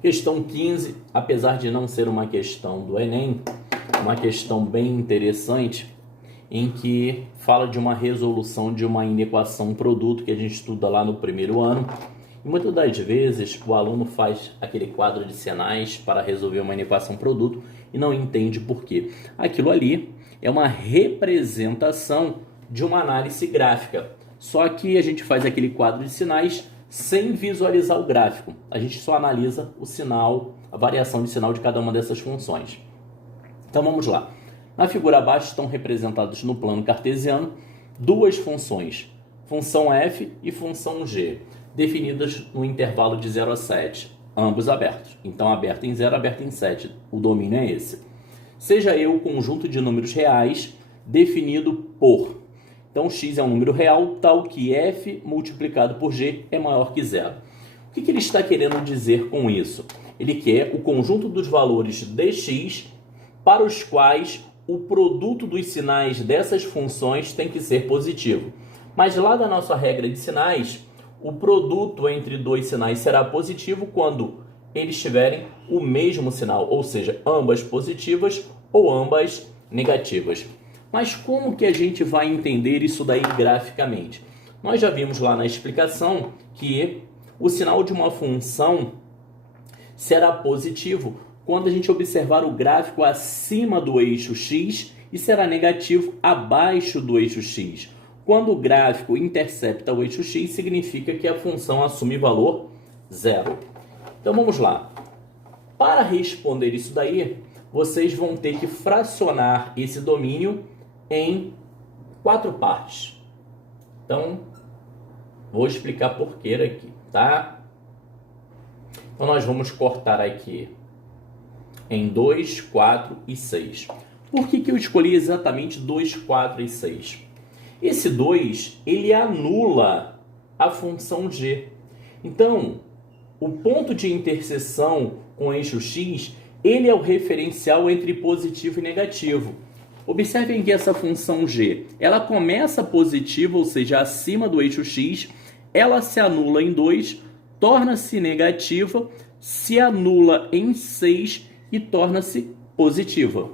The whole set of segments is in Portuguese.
Questão 15, apesar de não ser uma questão do Enem, uma questão bem interessante, em que fala de uma resolução de uma inequação produto que a gente estuda lá no primeiro ano. E muitas das vezes o aluno faz aquele quadro de sinais para resolver uma inequação produto e não entende por quê. Aquilo ali é uma representação de uma análise gráfica, só que a gente faz aquele quadro de sinais sem visualizar o gráfico. A gente só analisa o sinal, a variação de sinal de cada uma dessas funções. Então vamos lá. Na figura abaixo estão representadas no plano cartesiano duas funções, função f e função g, definidas no intervalo de 0 a 7, ambos abertos. Então aberto em 0, aberto em 7, o domínio é esse. Seja E o conjunto de números reais definido por... Então, x é um número real, tal que f multiplicado por g é maior que zero. O que ele está querendo dizer com isso? Ele quer o conjunto dos valores de x para os quais o produto dos sinais dessas funções tem que ser positivo. Mas lá da nossa regra de sinais, o produto entre dois sinais será positivo quando eles tiverem o mesmo sinal, ou seja, ambas positivas ou ambas negativas. Mas como que a gente vai entender isso daí graficamente? Nós já vimos lá na explicação que o sinal de uma função será positivo quando a gente observar o gráfico acima do eixo x e será negativo abaixo do eixo x. Quando o gráfico intercepta o eixo x, significa que a função assume valor zero. Então vamos lá. Para responder isso daí, vocês vão ter que fracionar esse domínio em 4 partes. Então, vou explicar por que aqui, tá? Então, nós vamos cortar aqui em 2, 4 e 6. Por que eu escolhi exatamente 2, 4 e 6? Esse 2, ele anula a função g. Então, o ponto de interseção com o eixo x, ele é o referencial entre positivo e negativo. Observem que essa função g, ela começa positiva, ou seja, acima do eixo x, ela se anula em 2, torna-se negativa, se anula em 6 e torna-se positiva.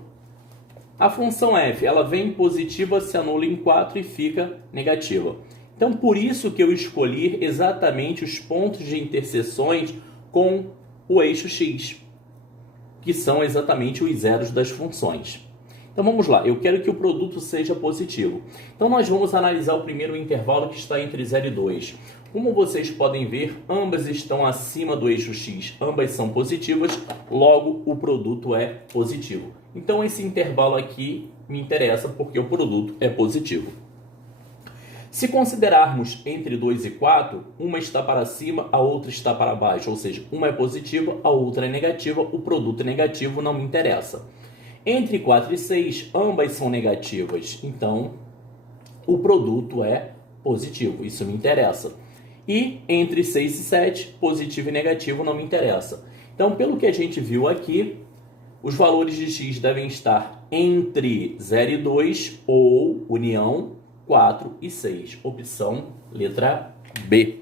A função f, ela vem positiva, se anula em 4 e fica negativa. Então, por isso que eu escolhi exatamente os pontos de interseções com o eixo x, que são exatamente os zeros das funções. Então vamos lá, eu quero que o produto seja positivo. Então nós vamos analisar o primeiro intervalo que está entre 0 e 2. Como vocês podem ver, ambas estão acima do eixo x, ambas são positivas, logo o produto é positivo. Então esse intervalo aqui me interessa porque o produto é positivo. Se considerarmos entre 2 e 4, uma está para cima, a outra está para baixo, ou seja, uma é positiva, a outra é negativa, o produto negativo não me interessa. Entre 4 e 6, ambas são negativas, então o produto é positivo, isso me interessa. E entre 6 e 7, positivo e negativo não me interessa. Então, pelo que a gente viu aqui, os valores de x devem estar entre 0 e 2 ou união 4 e 6. Opção letra B.